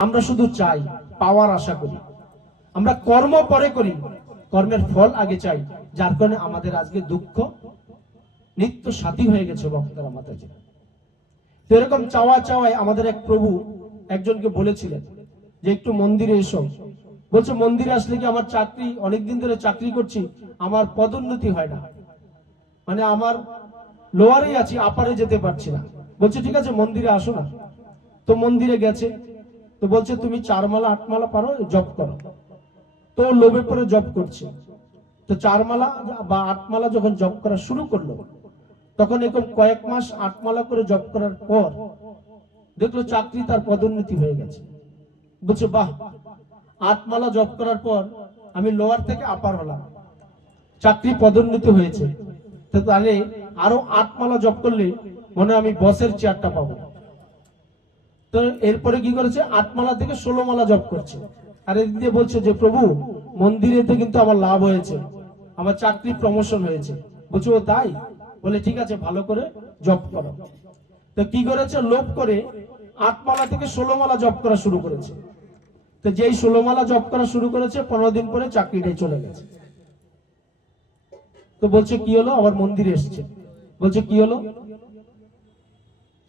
আমরা শুধু চাই, পাওয়ার আশা করি। আমরা কর্ম পরে করি, কর্মের ফল আগে চাই, যার কারণে আমাদের আজকে দুঃখ নিত্য সাথী হয়ে গেছে ভক্তরা আমাদের। তো এরকম চাওয়া চাওয়ায় আমাদের এক প্রভু একজনকে বলেছিলেন যে একটু মন্দিরে এসো। বলছে মন্দিরে আসলে কি আমার চাকরি, অনেকদিন ধরে চাকরি করছি, আমার পদোন্নতি হয় না, মানে আমার লোয়ারে আছি, আপারে যেতে পারছি না। বলছে ঠিক আছে মন্দিরে আসো না। তো মন্দিরে গেছে, তো বলছে তুমি 4 মালা 8 মালা পারো, জপ করো। তো লোভে পরে জপ করছে। তো 4 মালা বা 8 মালা যখন জপ করা শুরু করলো, তখন এরকম কয়েক মাস 8 মালা করে জপ করার পর দেখলো চাকরি তার পদোন্নতি হয়ে গেছে। বলছে বাহ, 8 মালা জপ করার পর আমি লোয়ার থেকে আপার হলাম, চাকরি পদোন্নতি হয়েছে, তো তাহলে আরো 8 মালা জপ করলে মনে আমি বসের চেয়ারটা পাবো। তো এরপরে কি করেছে, 8 মালা থেকে 16 মালা জপ করছে। আর এদিক দিয়ে বলছে যে প্রভু মন্দিরেতে কিন্তু আমার লাভ হয়েছে, আমার চাকরি প্রমোশন হয়েছে। বলছে ও তাই? বলে ঠিক আছে ভালো করে জপ করো। তো কি করেছে, লোভ করে 8 মালা থেকে 16 মালা জপ করা শুরু করেছে। তো যেই 16 মালা জপ করা শুরু করেছে 15 দিন পরে চাকরিটাই চলে গেছে। তো বলছে কি হলো, আবার মন্দিরে এসছে। বলছে কি হলো,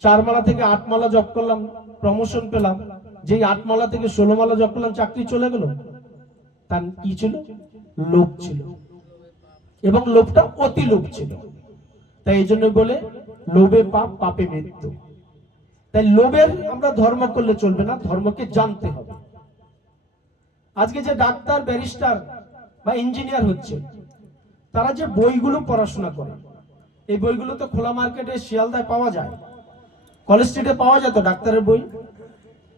4 মালা থেকে 8 মালা জপ করলাম, প্রমোশন পেলাম, যেই 8 মালা থেকে 16 মালা জপ করলাম চাকরি চলে গেল। তার কি ছিল? লোভ ছিল, এবং লোভটা অতি লোভ ছিল। তাই এই জন্য বলে লোভে পাপ, পাপে মৃত্যু। তাই লোভের আমরা ধর্ম করলে চলবে না, ধর্মকে জানতে হবে। আজকে যে ডাক্তার, ব্যারিস্টার বা ইঞ্জিনিয়ার হচ্ছে, তারা যে বইগুলো পড়াশোনা করে, এই বইগুলো তো খোলা মার্কেটে শিয়ালদায় পাওয়া যায়, কলেজ স্ট্রিটে পাওয়া যেত ডাক্তারের বই।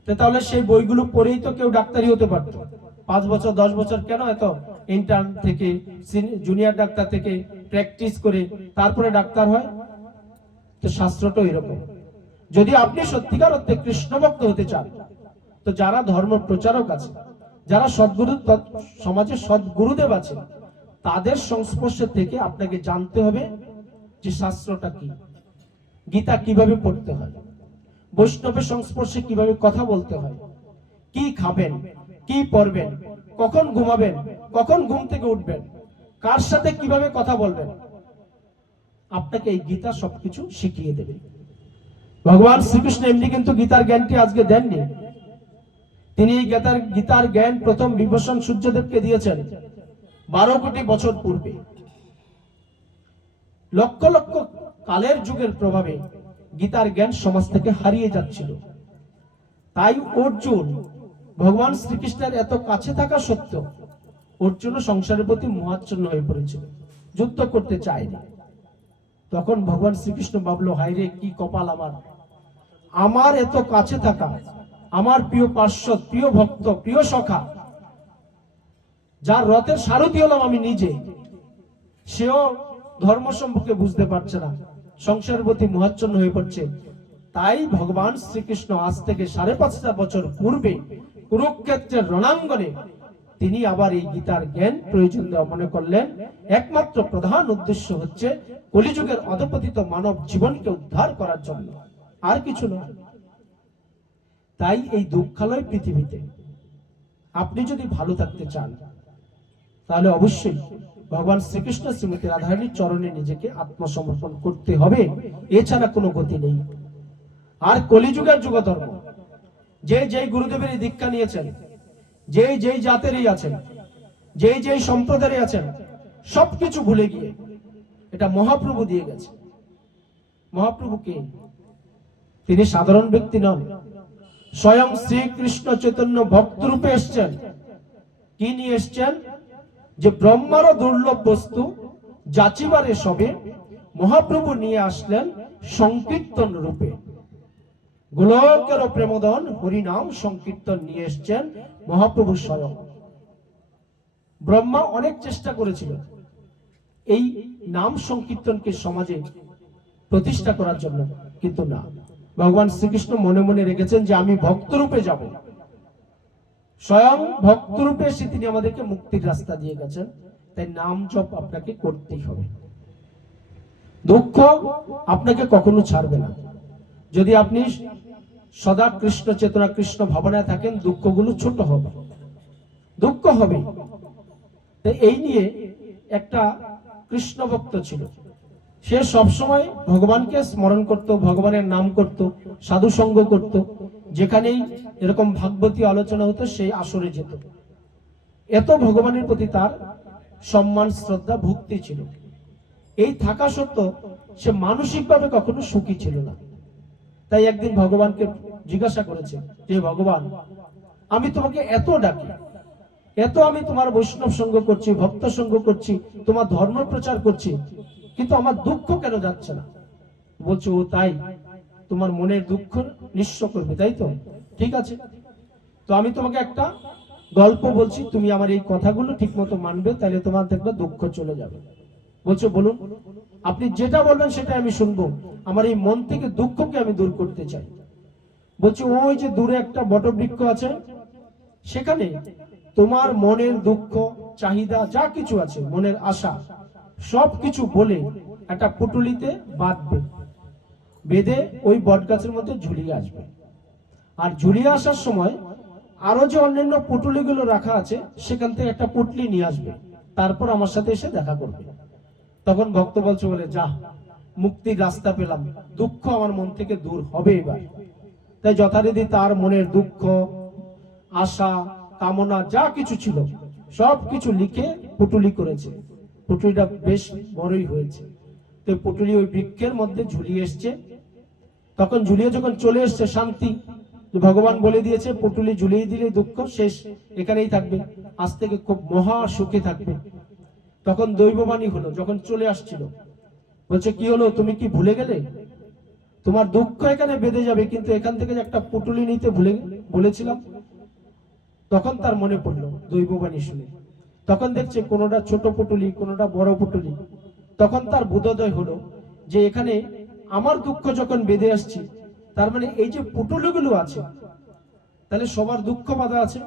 তাহলে সেই বইগুলো পড়েই তো কেউ ডাক্তারই হতে পারতো। 5 বছর 10 বছর কেন, এত ইন্টার্ন থেকে জুনিয়র ডাক্তার থেকে প্র্যাকটিস করে তারপরে ডাক্তার হয়। তো শাস্ত্রটা এরকম। যদি আপনি সত্যিকার অর্থে কৃষ্ণ ভক্ত হতে চান, তো যারা ধর্ম প্রচারক আছে, যারা সদ্গুরু সমাজে সদ্গুরুদেব আছেন, তাদের সংস্পর্শে থেকে আপনাকে জানতে হবে যে শাস্ত্রটা কি, গীতা কিভাবে পড়তে হয়, বৈষ্ণবের সংস্পর্শে কিভাবে কথা বলতে হয়, কি খাবেন, কি পড়বেন, কখন ঘুমাবেন, কখন ঘুম থেকে উঠবেন, কার সাথে কিভাবে কথা বলবেন, আপনাকে এই গীতা সবকিছু শিখিয়ে দেবে। ভগবান শ্রীকৃষ্ণ এমনি কিন্তু গীতার জ্ঞানটি আজকে দেননি। তিনি এই গীতার জ্ঞান প্রথম বিভূষণ সূর্যদেবকে দিয়েছেন 12 কোটি বছর পূর্বে। লক্ষ লক্ষ কালের যুগের প্রভাবে গীতার জ্ঞান সমাজ থেকে হারিয়ে যাচ্ছিল। তাই অর্জুন ভগবান শ্রীকৃষ্ণের এত কাছে থাকা সত্ত্বেও অর্জুন সংসারের প্রতি মোহাচ্ছন্ন হয়ে পড়েছিল, যুদ্ধ করতে চায়নি। তখন ভগবান শ্রীকৃষ্ণ ভাবলো, হায় রে কি কপাল আমার, আমার এত কাছে থাকা আমার প্রিয় পার্শ্বদ, প্রিয় ভক্ত, প্রিয় সখা, যার রথের সারথি হলাম আমি নিজে, সেও ধর্ম সম্পর্কে বুঝতে পারছে না, সংসারের প্রতি মোহাচ্ছন্ন হয়ে পড়ছে। তাই ভগবান শ্রীকৃষ্ণ আজ থেকে 5.5 বছর পূর্বে কুরুক্ষেত্রের রণাঙ্গনে তিনি আবার এই গীতার জ্ঞান প্রয়োজন দেওয়া মনে করলেন। একমাত্র প্রধান উদ্দেশ্য হচ্ছে কলিযুগের অধপতিত মানব জীবনকে উদ্ধার করার জন্য, আর কিছু নয়। তাই এই দুঃখালয় পৃথিবীতে আপনি যদি ভালো থাকতে চান, তাহলে অবশ্যই ভগবান শ্রীকৃষ্ণ শ্রীমতী রাধারানীর চরণে নিজেকে আত্মসমর্পণ করতে হবে, এছাড়া কোনো গতি নেই। আর কলিযুগের যুগধর্ম, যে যেই গুরুদেবের দীক্ষা নিয়েছেন, যে যেই জাতেরই আছেন, যে যেই সম্প্রদায়ের আছেন, সবকিছু ভুলে গিয়ে এটা মহাপ্রভু দিয়ে গেছে। মহাপ্রভু কে? তিনি সাধারণ ব্যক্তি নন, স্বয়ং শ্রীকৃষ্ণ চৈতন্য ভক্ত রূপে এসছেন। কি নিয়ে এসছেন? যে ব্রহ্মারও দুর্লভ বস্তু যাচিবারে সবে মহাপ্রভু নিয়ে আসলেন সংকীর্তন রূপে। গোলকের প্রেমদন হরিনাম সংকীর্তন নিয়ে এসছেন মহাপ্রভু স্বয়ং। ব্রহ্মা অনেক চেষ্টা করেছিল এই নাম সংকীর্তনকে সমাজে প্রতিষ্ঠা করার জন্য, কিন্তু না, ভগবান শ্রীকৃষ্ণ মনে মনে রেখেছেন যে আমি ভক্ত রূপে যাব। স্বয়ং ভক্ত রূপে এসে তিনি আমাদেরকে মুক্তির রাস্তা দিয়ে গেছেন। তাই নাম জপ আপনাকে করতেই হবে। দুঃখ আপনাকে কখনো ছাড়বে না। যদি আপনি সদা কৃষ্ণ চেতনা কৃষ্ণ ভাবনায় থাকেন, দুঃখগুলো ছোট হবে, দুঃখ হবে। এই নিয়ে একটা কৃষ্ণ ভক্ত ছিল, সে সবসময় ভগবানকে স্মরণ করত, ভগবানের নাম করত, সাধু সঙ্গ করত, যেখানেই এরকম ভাগবতী আলোচনা হতো সেই আসরে যেত। এত ভগবানের প্রতি তার সম্মান, শ্রদ্ধা, ভক্তি ছিল। এই থাকা সত্ত্বেও সে মানসিকভাবে কখনো সুখী ছিল না। তাই একদিন ভগবানকে জিজ্ঞাসা করেছে যে ভগবান, আমি তোমাকে এত ডাকি, এত আমি তোমার বৈষ্ণব সঙ্গ করছি, ভক্ত সঙ্গ করছি, তোমার ধর্ম প্রচার করছি, কিন্তু আমার দুঃখ কেন যাচ্ছে না? বলছে, ও তাই, তোমার মনের দুঃখ নিঃস্ব করবে, তাই তো? ঠিক আছে, তো আমি তোমাকে একটা গল্প বলছি, তুমি আমার এই কথাগুলো ঠিক মতো মানবে, তাহলে তোমার দেখবে দুঃখ চলে যাবে। বলছো, বলুন, আপনি যেটা বলবেন সেটা আমি শুনবো, আমার এই মন থেকে দুঃখকে আমি দূর করতে চাই। বলছে, ওই যে দূরে একটা বটবৃক্ষ আছে, সেখানে তোমার মনের দুঃখ, চাহিদা, যা কিছু আছে, মনের আশা, সব কিছু বলে একটা পুটুলিতে বাঁধবে, বেঁধে ওই বট গাছের মধ্যে ঝুলিয়ে আসবে। আর ঝুলিয়ে আসার সময় আরো যে অন্যান্য পুটুলিগুলো রাখা আছে, সেখান থেকে একটা পুটলি নিয়ে আসবে, তারপর আমার সাথে এসে দেখা করবে। তখন ভক্ত বলছে, বলে যা, মুক্তির রাস্তা পেলাম, দুঃখ আমার মন থেকে দূর হবে এবার। তাই যথারীতি তার মনের দুঃখ, আশা, কামনা যা কিছু ছিল সব কিছু লিখে পুটুলি করেছে। পুটুলিটা বেশ বড়ই হয়েছে। তো পুটুলি ওই বৃক্ষের মধ্যে ঝুলিয়ে এসছে। তখন ঝুলিয়ে যখন চলে এসছে, শান্তি, ভগবান বলে দিয়েছে পুটুলি ঝুলিয়ে দিলে দুঃখ শেষ, এখানেই থাকবে, আজ থেকে খুব মহা সুখে থাকবে। তখন দৈববাণী হলো, যখন চলে আসছিল, বলছে, কি হলো, তুমি কি ভুলে গেলে? তোমার দুঃখ এখানে বেঁধে যাবে, কিন্তু এখান থেকে একটা পুটুলি নিতে বলেছিলাম। তখন তার মনে পড়লো দৈববাণী শুনে। তখন দেখছে কোনোটা ছোট পুটুলি, কোনোটা বড় পুটুলি। তখন তার বোধোদয় হলো যে এখানে আমার দুঃখ যখন বেঁধে আসছি, তার মানে এই যে পুটুলিগুলো আছে, তাহলে সবার দুঃখ বাঁধা আছে।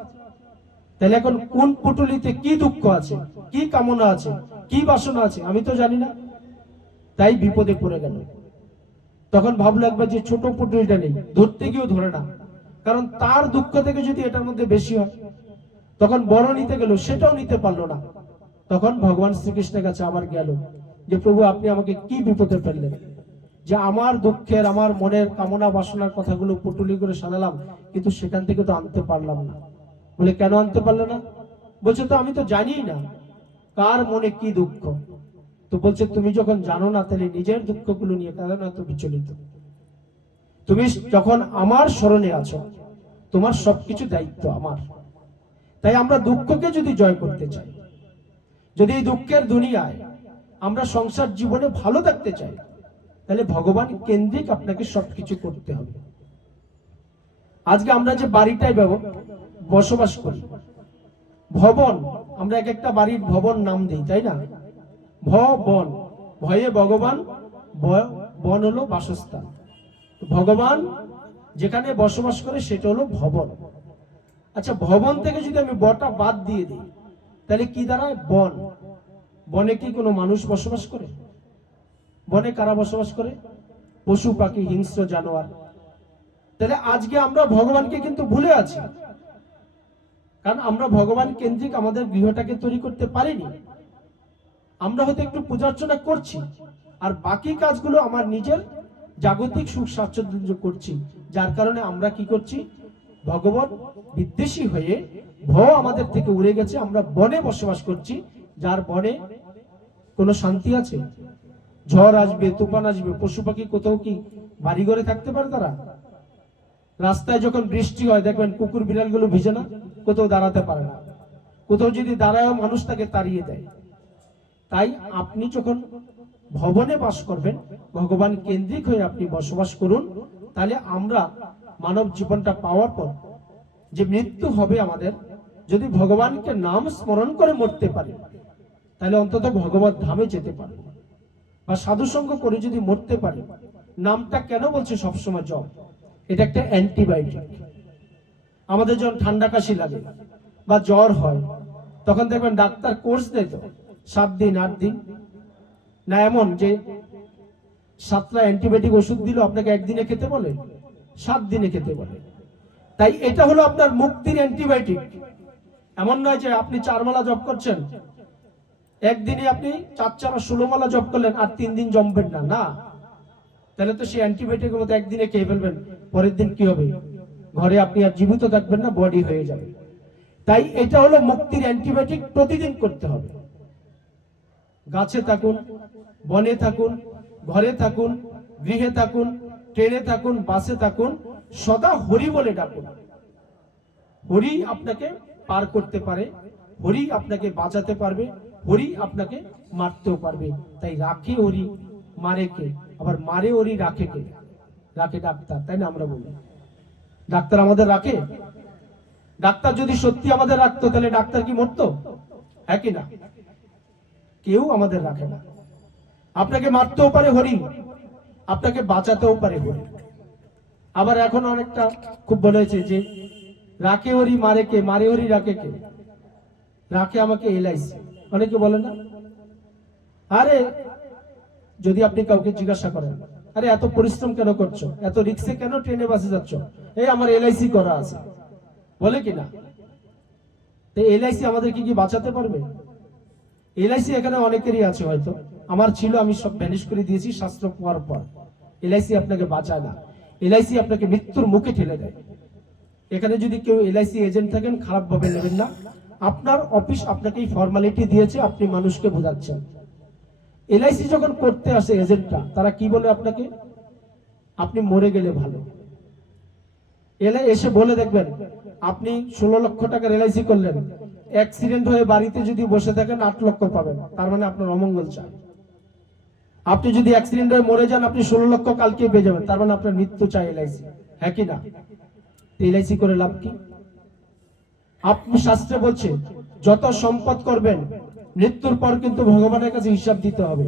তাহলে এখন কোন পুটুলিতে কি দুঃখ আছে, কি কামনা আছে, কি বাসনা আছে, আমি তো জানি না। তাই বিপদে পড়ে গেল। তখন ভাবলো একবার যে ছোট পুটুলিটা নেই, ধরতে গিয়েও ধরে না, কারণ তার দুঃখ থেকে যদি এটার মধ্যে বেশি হয়। তখন বড় নিতে গেল, সেটাও নিতে পারলো না। তখন ভগবান শ্রীকৃষ্ণের কাছে আবার গেল যে প্রভু, আপনি আমাকে কি বিপদে ফেললেন, যে আমার দুঃখের, আমার মনের কামনা বাসনার কথাগুলো পুটুলি করে সাজালাম, কিন্তু সেখান থেকে তো আনতে পারলাম না। বলে, কেন আনতে পারলে না? বলছে, তো আমি তো জানি না কার মনে কি দুঃখ। তো বলছে, তুমি যখন জানো না, তাহলে নিজের দুঃখগুলো নিয়ে কেন এত বিচলিত? তুমি যখন আমার স্মরণে আছো, তোমার সবকিছু দায়িত্ব আমার। তাই আমরা দুঃখকে যদি জয় করতে চাই, যদি এই দুঃখের দুনিয়ায় আমরা সংসার জীবনে ভালো থাকতে চাই, তাহলে ভগবান কেন্দ্রিক আপনাকে সবকিছু করতে হবে। আজকে আমরা যে বাড়িটায় বসবাস করি, ভবন, আমরা এক একটা বাড়ির ভবন নাম দিই, তাই না? ভবন, ভয়ে ভগবান, বন হলো বাসস্থান। ভগবান যেখানে বসবাস করে সেটা হলো ভবন। আচ্ছা, ভবন থেকে যদি আমি বটা বাদ দিয়ে দিই, তাহলে কি দাঁড়ায়? বন। বনে কি কোনো মানুষ বসবাস করে? বনে কারা বসবাস করে? পশু পাখি, হিংস্র জানোয়ার। তাহলে আজকে আমরা ভগবানকে কিন্তু ভুলে আছি, কারণ আমরা ভগবান কেন্দ্রিক আমাদের গৃহটাকে তৈরি করতে পারিনি। আমরা হয়তো একটু পূজা অর্চনা করছি, আর বাকি কাজগুলো আমার নিজের জাগতিক সুখ স্বাচ্ছন্দ্য করছি, যার কারণে আমরা কি করছি? ভগবান বিদ্বেষী হয়ে আমাদের থেকে উড়ে গেছে। আমরা বনে বসবাস করছি, যার বনে কোনো শান্তি আছে? ঝড় আসবে, তুফান আসবে, পশু পাখি কোথাও কি বাড়ি ঘরে থাকতে পারে? তারা রাস্তায় যখন বৃষ্টি হয়, দেখবেন কুকুর বিড়ালগুলো ভিজে না, কোথাও দাঁড়াতে পারে না, কোথাও যদি দাঁড়ায় মানুষ তাকে তাড়িয়ে দেয়। তাই আপনি যখন ভবনে বাস করবেন, ভগবান কেন্দ্রিক হয়ে আপনি বসবাস করুন। তাহলে আমরা মানব জীবনটা পাওয়ার পর যে মৃত্যু হবে আমাদের, যদি ভগবানকে নাম স্মরণ করে মরতে পারি, তাহলে অন্তত ভগবত ধামে যেতে পারি। বা সাধু সঙ্গ করে যদি মরতে পারি, নামটা কেন বলছে সবসময় জপ? এটা একটা অ্যান্টিবায়োটিক। আমাদের যখন ঠান্ডা কাশি লাগে বা জ্বর হয়, তখন দেখবেন ডাক্তার কোর্স দেয় তো 7 দিন 8 দিন, না এমন যে 7টা অ্যান্টিবায়োটিক ওষুধ দিল, আপনাকে একদিনে খেতে বলে? 7 দিনে খেতে বলে। তাই এটা হলো আপনার মুক্তির অ্যান্টিবায়োটিক। এমন নয় যে আপনি 4 মালা জপ করছেন, একদিনে আপনি 4 চারা 16 মালা জপ করলেন আর 3 দিন জমবেন না, না, তাহলে তো সেই অ্যান্টিবায়োটিকের মতো একদিনে খেয়ে ফেলবেন, পরের দিন কি হবে? ঘরে আপনি আর জীবিত থাকবেন না, বডি হয়ে যাবে। তাই এটা হলো মুক্তির অ্যান্টিবায়োটিক, প্রতিদিন করতে হবে। গাছে থাকুন, বনে থাকুন, ঘরে থাকুন, গৃহে থাকুন, ট্রেনে থাকুন, বাসে থাকুন, সদা হরি বলে ডাকুন। হরি আপনাকে পার করতে পারে, হরি আপনাকে বাঁচাতে পারবে, হরি আপনাকে মারতেও পারবে। তাই রাখে হরি, মারে কে? আবার মারে হরি, রাখে কে? রাখে ডাক্তার, তাই না? আমরা বলি ডাক্তার আমাদের রাখে। ডাক্তার যদি সত্যি আমাদের রাখতো তাহলে ডাক্তার কি মরতো? হ্যাঁ কি না? কেউ আমাদের রাখে না। আপনাকে মারতেও পারে হরি, আপনাকে বাঁচাতেও পারে হরি। আবার এখন অনেকটা খুব বলেছে যে রাখে হরি, মারে কে? মারে হরি, রাখে কে? রাখে আমাকে এলআইসি। অনেকে বলে না, আরে যদি আপনি কাউকে জিজ্ঞাসা করেন, আরে এত পরিশ্রম কেন করছো, এত রিক্সে কেন ট্রেনে বাসে যাচ্ছ? এই আমার এলআইসি করা আছে, বলে কিনা? তো এলআইসি আমাদের কি বাঁচাতে পারবে? এলআইসি এখানে অনেকেরই আছে, হয়তো আমার ছিল, আমি সব ভ্যানিশ করে দিয়েছি শাস্ত্র পড়ার পর। এলআইসি আপনাকে বাঁচায় না, এলআইসি আপনাকে মৃত্যুর মুখে ঠেলে দেয়। এখানে যদি কেউ এলআইসি এজেন্ট থাকেন, খারাপ ভাবে নেবেন না। আপনার অফিস আপনাকে এই ফর্মালিটি দিয়েছে, আপনি মানুষকে বোঝাচ্ছেন। এলআইসি যখন করতে আসে এজেন্টরা, তারা কি বলে আপনাকে? আপনি মরে গেলে ভালো। এসে বলে দেখবেন, আপনি 16 লক্ষ টাকার এলআইসি করলেন, অ্যাক্সিডেন্ট হয়ে বাড়িতে যদি বসে থাকেন 8 লক্ষ পাবেন, তার মানে আপনার অমঙ্গল চাই। আপনি যদি অ্যাক্সিডেন্ট হয়ে মরে যান, আপনি 16 লক্ষ কালকে পেয়ে যাবেন, তার মানে আপনার মৃত্যু চাই এলআইসি। হ্যাঁ কি না? এলআইসি করে লাভ কি? আপনি শাস্ত্রে বলছে যত সম্পদ করবেন, মৃত্যুর পর কিন্তু ভগবানের কাছে হিসাব দিতে হবে।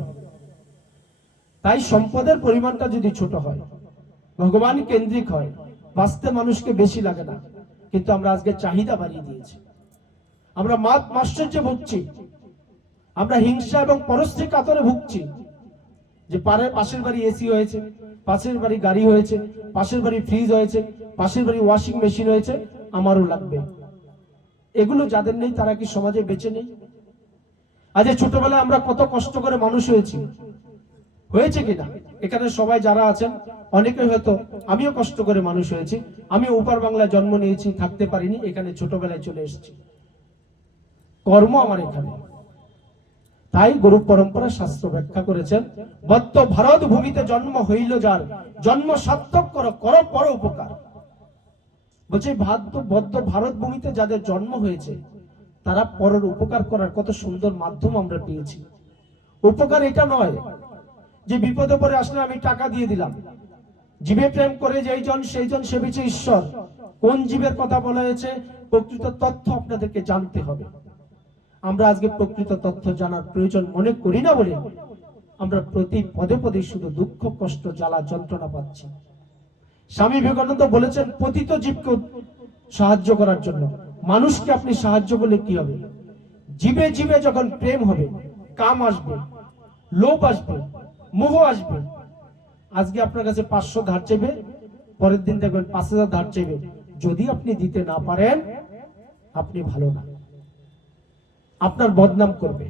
তাই সম্পদের পরিমাণটা যদি ছোট হয়, ভগবান কেন্দ্রিক হয়, বাঁচতে মানুষকে বেশি লাগে না। কিন্তু আমরা আজকে চাহিদা বাড়িয়ে দিয়েছি, আমরা মাত মাশ্চর্যে ভুগছি, আমরা হিংসা এবং পরশ্রী কাতরে ভুগছি। যে পাশের বাড়ি এসি হয়েছে, পাশের বাড়ি গাড়ি হয়েছে, পাশের বাড়ি ফ্রিজ হয়েছে, পাশের বাড়ি ওয়াশিং মেশিন হয়েছে, আমারও লাগবে। এগুলো যাদের নেই তারা কি সমাজে বেঁচে নেই? আজ ছোটবেলায় আমরা কত কষ্ট করে মানুষ হয়েছে কিনা? এখানে সবাই যারা আছেন অনেকে হয়তো, আমিও কষ্ট করে মানুষ হয়েছি, আমি ওপার বাংলায় জন্ম নিয়েছি, থাকতে পারিনি, এখানে ছোটবেলায় চলে এসেছি, কর্ম আমার এখানে। তাই গুরু পরম্পরা শাস্ত্র ব্যাখ্যা করেছেন, বদ্ধ ভারত ভূমিতে জন্ম হইল যার, জন্ম সার্থক করো, করো পর উপকার। বলছে বদ্ধ ভারত ভূমিতে যাদের জন্ম হয়েছে, তারা পরের উপকার করার কত সুন্দর মাধ্যম আমরা পেয়েছি। উপকার এটা নয় যে বিপদে পড়ে আসলে আমি টাকা দিয়ে দিলাম। জীবে প্রেম করে যেই জন সেই জন সেবিছে ঈশ্বর। কোন জীবের কথা বলা হয়েছে, প্রকৃত তথ্য আপনাদেরকে জানতে হবে। আমরা আজকে প্রকৃত তথ্য জানার প্রয়োজন মনে করি না বলে আমরা প্রতি পদে পদে শুধু দুঃখ, কষ্ট, জ্বালা, যন্ত্রণা পাচ্ছি। স্বামী বিবেকানন্দ বলেছেন, পতিত জীবকে সাহায্য করার জন্য। মানুষকে আপনি সাহায্য করলে কি হবে? জীবে জীবে যখন প্রেম হবে, কাম আসবে, লোভ আসবে, মোহ আসবে। আজকে আপনার কাছে 500 ধার চাইবে, পরের দিন দেখবেন 5000 ধার চাইবে। যদি আপনি দিতে না পারেন, আপনি ভালো না, আপনার বদনাম করবে।